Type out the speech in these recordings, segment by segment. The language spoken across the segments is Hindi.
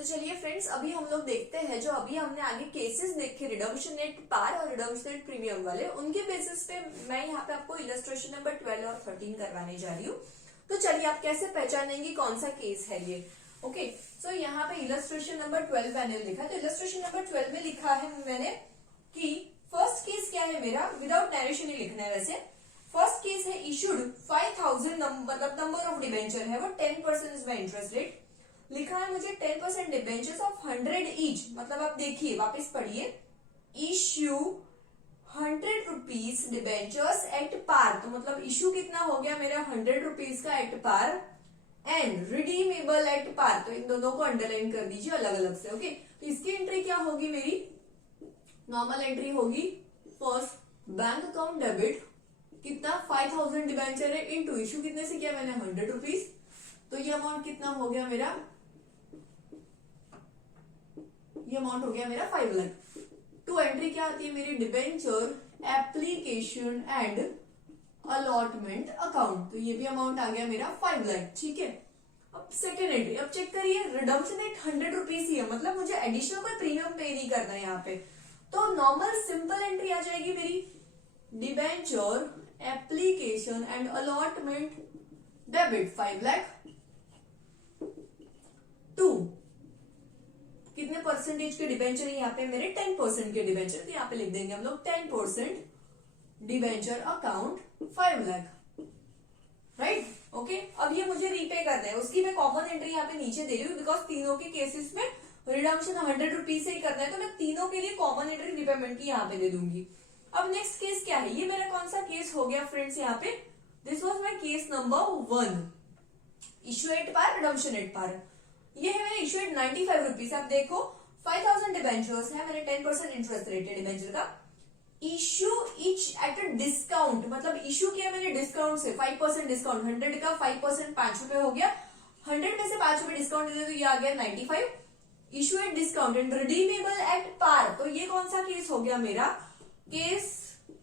तो चलिए फ्रेंड्स, अभी हम लोग देखते हैं जो अभी हमने आगे केसेस देखे रिडम्पशन एट पार और रिडम्पशन एट प्रीमियम वाले, उनके बेसिस पे मैं यहाँ पे आपको इलस्ट्रेशन नंबर 12 और 13 करवाने जा रही हूँ। तो चलिए आप कैसे पहचानेंगे कौन सा केस है ये। ओके, सो यहाँ पे इलस्ट्रेशन नंबर 12 मैंने लिखा है। तो इलस्ट्रेशन नंबर 12 में लिखा है मैंने कि फर्स्ट केस क्या है मेरा, विदाउट नरेशन ही लिखना है। वैसे फर्स्ट केस है इशूड 5000 मतलब नंबर ऑफ डिबेंचर है वो 10% इज माई इंटरेस्ट रेट। लिखा है मुझे 10% डिबेंचर्स ऑफ 100 ईच। मतलब आप देखिए, वापस पढ़िए, issue 100 rupees debentures at par. तो मतलब इश्यू कितना हो गया मेरा 100 रुपीज का at par and redeemable at par. तो इन दोनों को अंडरलाइन कर दीजिए अलग अलग से। ओके, तो इसकी एंट्री क्या होगी मेरी, नॉर्मल एंट्री होगी फर्स्ट बैंक अकाउंट डेबिट कितना 5000 डिबेंचर है इनटू इश्यू कितने से किया मैंने 100 रुपीज। तो ये अमाउंट कितना हो गया मेरा, ये अमाउंट हो गया मेरा 5 लाख। टू एंट्री क्या आती है मेरी, debenture application and allotment account. तो ये भी अमाउंट आ गया मेरा 5 लाख। ठीक है, अब सेकेंड एंट्री, अब चेक करिए रिडम्पशन एट 100 रुपीज ही है, मतलब मुझे एडिशनल कोई प्रीमियम पे नहीं करना है यहाँ पे। तो नॉर्मल सिंपल एंट्री आ जाएगी मेरी, debenture application and allotment debit 5 lakh to कितने परसेंटेज के डिबेंचर है यहाँ पे मेरे 10% के डिबेंचर। तो यहाँ पे लिख देंगे हम लोग 10% debenture account 5 lakh, right. Okay, अब ये मुझे रीपे करना है, उसकी मैं कॉमन एंट्री यहाँ पे नीचे दे रही हूँ बिकॉज तीनों के केसेस में रिडम्पशन 100 रुपीज से ही करना है। तो मैं तीनों के लिए कॉमन एंट्री रीपेमेंट की यहाँ पे दे दूंगी। अब नेक्स्ट केस क्या है, ये मेरा कौन सा केस हो गया फ्रेंड्स, यहाँ पे this was my case number 1, issue at par redemption at par. ये है मेरा इश्यू एट 95 रुपीज। आप देखो 5000 डिबेंचर्स है, मैंने 10% इंटरेस्ट रेटेड डिबेंचर का issue etch at a discount, मतलब इश्यू किया मैंने डिस्काउंट से 5% डिस्काउंट, 100 का 5% 5 रुपए हो गया, 100 में से 5 रुपए डिस्काउंट दे तो ये आ गया 95। Issue at discount and redeemable at par. तो ये कौन सा केस हो गया मेरा, केस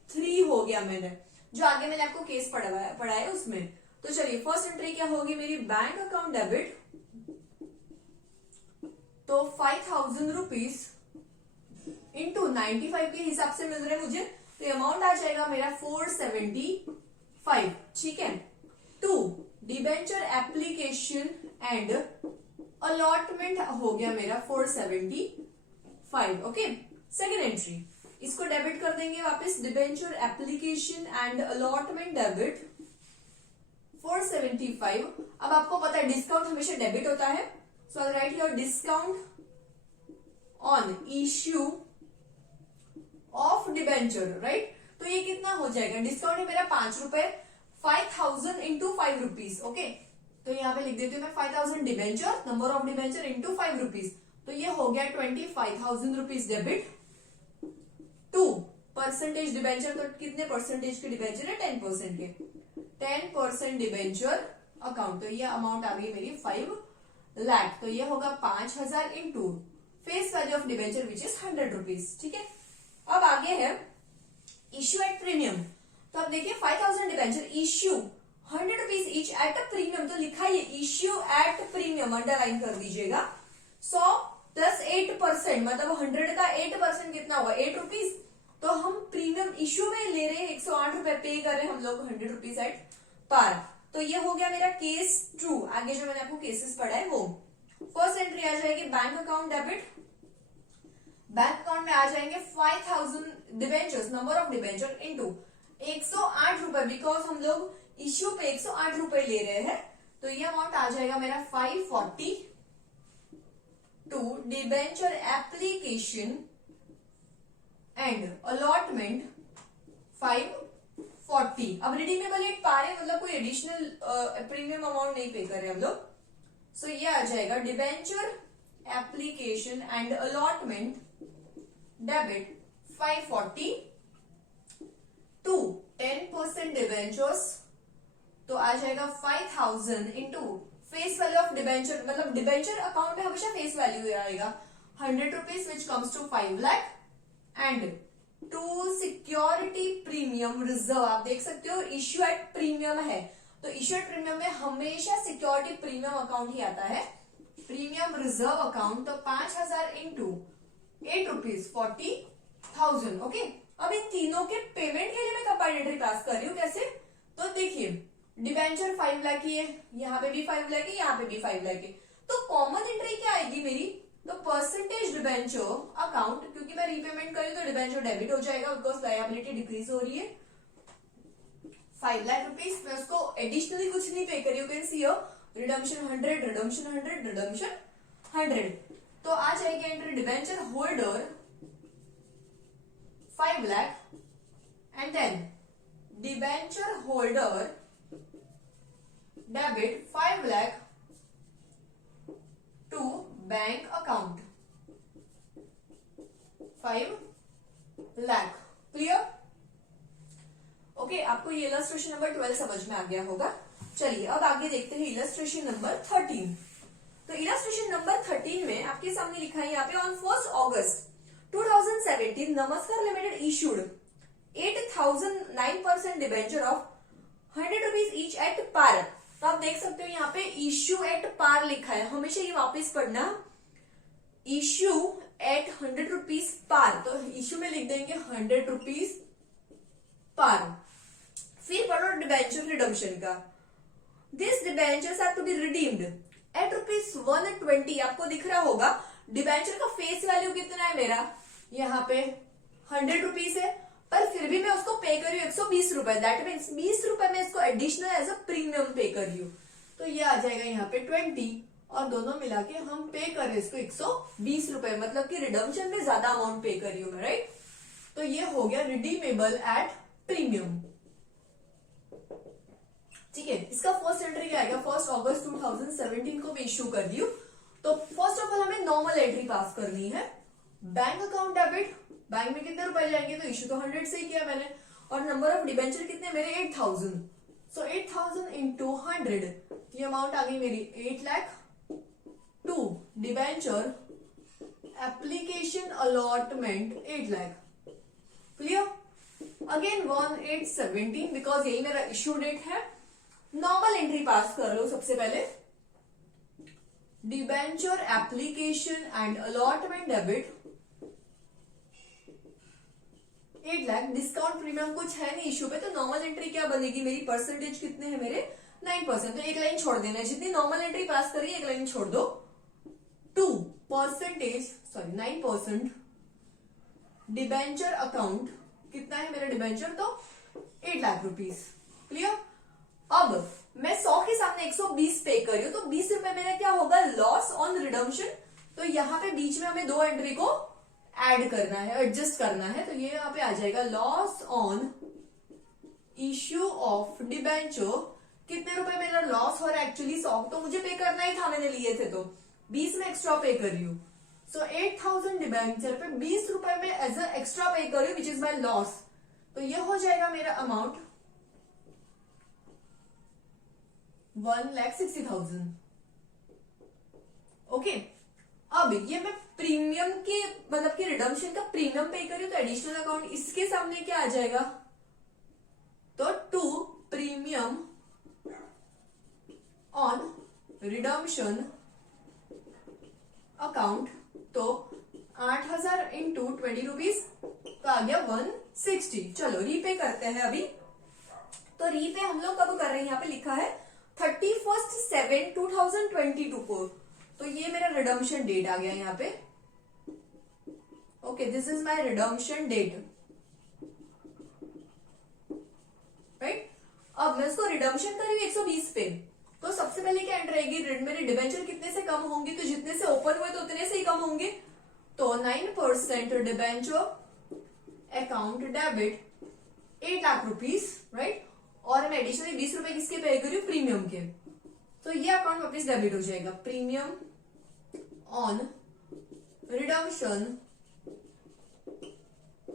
3 हो गया मैंने, जो आगे मैंने आपको केस पढ़ा है उसमें। तो चलिए फर्स्ट एंट्री क्या होगी मेरी, बैंक अकाउंट डेबिट, तो 5000 रुपीज इंटू 95 के हिसाब से मिल रहे मुझे, तो अमाउंट आ जाएगा मेरा 475। ठीक है, to debenture application and allotment हो गया मेरा 475। ओके, सेकेंड एंट्री, इसको डेबिट कर देंगे वापस, debenture application and allotment debit 475। अब आपको पता है डिस्काउंट हमेशा डेबिट होता है, so I'll write here discount on issue of debenture, right? तो ये कितना हो जाएगा, डिस्काउंट है मेरा 5 रुपए, 5000 इंटू 5 रुपीज। ओके, तो यहाँ पे लिख देती हूँ मैं 5000 debenture, number of debenture into 5 rupees. तो ये हो गया 25,000 rupees debit to percentage debenture. तो कितने परसेंटेज के डिबेंचर है, 10% के, 10% डिबेंचर अकाउंट। तो ये अमाउंट आ गई मेरी 5 लाख। तो ये होगा 5000 into face value of debenture which is 100 rupees. ठीक है, अब आगे है इश्यू एट प्रीमियम। तो अब देखिए 5000 debenture issue 100 rupees each at a premium. तो लिखा है इश्यू एट प्रीमियम, अंडरलाइन कर दीजिएगा। 100 प्लस 8%, मतलब 100 का 8% कितना होगा 8 रुपीज। तो हम प्रीमियम इश्यू में ले रहे हैं 108 रुपए पे कर रहे हैं हम लोग 100 रुपीज एट पार। तो ये हो गया मेरा केस ट्रू। आगे जो मैंने आपको केसेस पढ़ा है वो, फर्स्ट एंट्री आ जाएगी bank account debit, bank account में आ जाएंगे 5000 debentures, number of debenture into 108 रुपए, बिकॉज हम लोग इश्यू पे 108 रुपए ले रहे हैं। तो ये अमाउंट आ जाएगा मेरा 540 to debenture application and allotment 540। अब रिडीमेबल एट पार है, मतलब कोई एडिशनल प्रीमियम अमाउंट नहीं पे कर रहे हम लोग। सो ये आ जाएगा debenture application and allotment debit 540 to 10% debentures. तो आ जाएगा 5000 into face value of debenture, मतलब डिबेंचर अकाउंट में हमेशा फेस वैल्यू आएगा 100 rupees which comes to 5 lakh and to security premium reserve. आप देख सकते हो इश्यू एट प्रीमियम है, तो इश्यू एट प्रीमियम में हमेशा सिक्योरिटी प्रीमियम अकाउंट ही आता है। प्रीमियम रिजर्व अकाउंट, तो 5,000 इंटू 8 रुपीज 40,000। ओके, अब इन तीनों के पेमेंट के लिए मैं कंबाइंड एंट्री पास कर रही हूँ। कैसे? तो देखिए, डिबेंचर 5 लाख की है, यहाँ पे भी 5 लाख है, यहाँ पे भी 5 लाख है, तो कॉमन एंट्री क्या आएगी मेरी? तो परसेंटेज डिबेंचर अकाउंट, क्योंकि मैं रीपेमेंट करी तो डिबेंचर डेबिट हो जाएगा, बिकॉज लायबिलिटी डिक्रीज हो रही है। 5 लाख रुपीज मैं उसको एडिशनली कुछ नहीं पे करी, you can see redemption 100, redemption 100, redemption 100। तो आ जाएगी entry debenture holder 5 lakh and then debenture holder debit 5 lakh to bank account 5 lakh. Clear? Okay, आपको ये इलस्ट्रेशन नंबर 12 समझ में आ गया होगा। चलिए अब आगे देखते हैं इलस्ट्रेशन नंबर 13। तो इलस्ट्रेशन नंबर 13 में आपके सामने लिखा है यहाँ पे, ऑन 1 अगस्त 2017 Namaskar limited issued 8,009% debenture of 100 rupees each at par. तो आप देख सकते हो यहाँ पे इश्यू एट पार लिखा है, हमेशा ये वापस पढ़ना, इश्यू एट 100 रुपीज पार। तो इश्यू में लिख देंगे 100 रुपीज पार। फिर पढ़ो डिबेंचर रिडम्पशन का, this debentures are to be redeemed at rupees 120। आपको दिख रहा होगा डिबेंचर का फेस वैल्यू कितना है मेरा, यहाँ पे 100 रुपीज है, पर फिर भी मैं उसको पे कर रही हूँ 120 रुपए। दैट मीन्स 20 रुपए में इसको एडिशनल एज अ प्रीमियम पे कर रही हूँ। तो ये आ जाएगा यहाँ पे 20 और दोनों मिला के हम पे कर रहे हैं इसको 120 रुपए, मतलब कि रिडम्पशन में ज्यादा अमाउंट पे कर रही हूँ मैं, राइट? तो ये हो गया रिडीमेबल एट प्रीमियम। ठीक है, इसका फर्स्ट एंट्री क्या आएगा? 1 अगस्त 2017 को मैं इश्यू कर रही हूँ। तो फर्स्ट ऑफ ऑल हमें नॉर्मल एंट्री पास करनी है, बैंक अकाउंट डेबिट, बैंक में कितने रुपए जाएंगे, तो इश्यू तो 100 से ही किया मैंने, और नंबर ऑफ डिबेंचर कितने मेरे 8,000। सो 8,000 इंटू 100, ये अमाउंट आ गई मेरी 8 lakh. To debenture application allotment 8 lakh. Clear? Again 1/8/17, because यही मेरा इश्यू डेट है। नॉर्मल एंट्री पास कर लो सबसे पहले, debenture application and allotment debit 8 lakh. Discount premium कुछ है नहीं इश्यू पे, तो नॉर्मल एंट्री क्या बनेगी मेरी? परसेंटेज कितने हैं मेरे? 9%। तो एक लाइन छोड़ देना है, जितनी नॉर्मल एंट्री पास करी एक लाइन छोड़ दो। 9% डिबेंचर अकाउंट कितना है मेरा डिबेंचर? तो 8 लाख रुपीज। क्लियर? अब मैं 100 के सामने 120 पे कर रही हूँ, तो 20 रुपए मेरा क्या होगा? Loss on redemption. तो यहाँ पे बीच में हमें दो एंट्री को ऐड करना है, एडजस्ट करना है, तो ये यहाँ पे आ जाएगा loss on issue of debenture. कितने रुपए मेरा लॉस हो रहा है? एक्चुअली 100 तो मुझे पे करना ही था, मैंने लिए थे, तो 20 में एक्स्ट्रा पे कर रही हूँ। सो 8,000 डिबेंचर पे 20 रुपए में एज अ एक्स्ट्रा पे कर रही हूँ, विच इज माई लॉस। तो ये हो जाएगा मेरा अमाउंट 1,60,000। ओके, अब ये मैं प्रीमियम के मतलब कि रिडम्पशन का प्रीमियम पे करी, तो एडिशनल अकाउंट इसके सामने क्या आ जाएगा? तो 2 प्रीमियम ऑन रिडम्पशन अकाउंट, तो 8,000 इंटू 20 रुपीज, तो आ गया 160। चलो रीपे करते हैं अभी। तो रीपे हम लोग कब कर रहे हैं? यहाँ पे लिखा है 31/7/2022 को। तो ये मेरा रिडम्पशन डेट आ गया यहाँ पे। Okay, this is my redemption date, right? अब मैं इसको रिडम्पशन कर रही हूँ 120 पे, तो सबसे पहले क्या एंटर आएगी? मेरे डिबेंचर कितने से कम होंगे? तो जितने से ओपन हुए तो उतने से ही कम होंगे। तो 9% debenture account debit 8 lakh rupees, right? और मैं एडिशनली 20 रुपए किसके पे कर रही हूँ? प्रीमियम के। तो ये अकाउंट वापस डेबिट हो जाएगा। Premium on redemption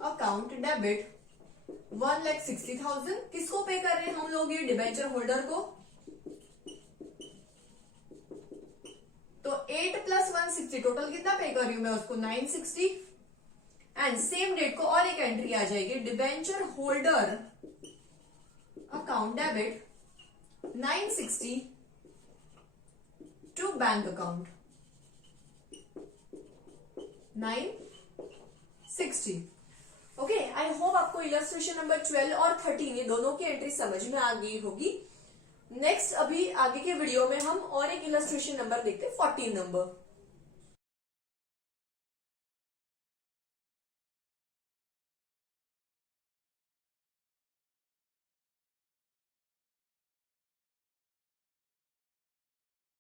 account debit 1,60,000। किसको पे कर रहे हैं हम लोग? ये डिबेंचर होल्डर को। तो 8 + 160 टोटल कितना पे कर रही हूं मैं उसको? 960। एंड सेम डेट को और एक एंट्री आ जाएगी, debenture holder account debit 960 to bank account. 960। Okay, I hope आपको इलस्ट्रेशन नंबर 12 और 13 ये दोनों की एंट्री समझ में आ गई होगी। नेक्स्ट अभी आगे के वीडियो में हम और एक इलस्ट्रेशन नंबर देखते हैं, 14 नंबर।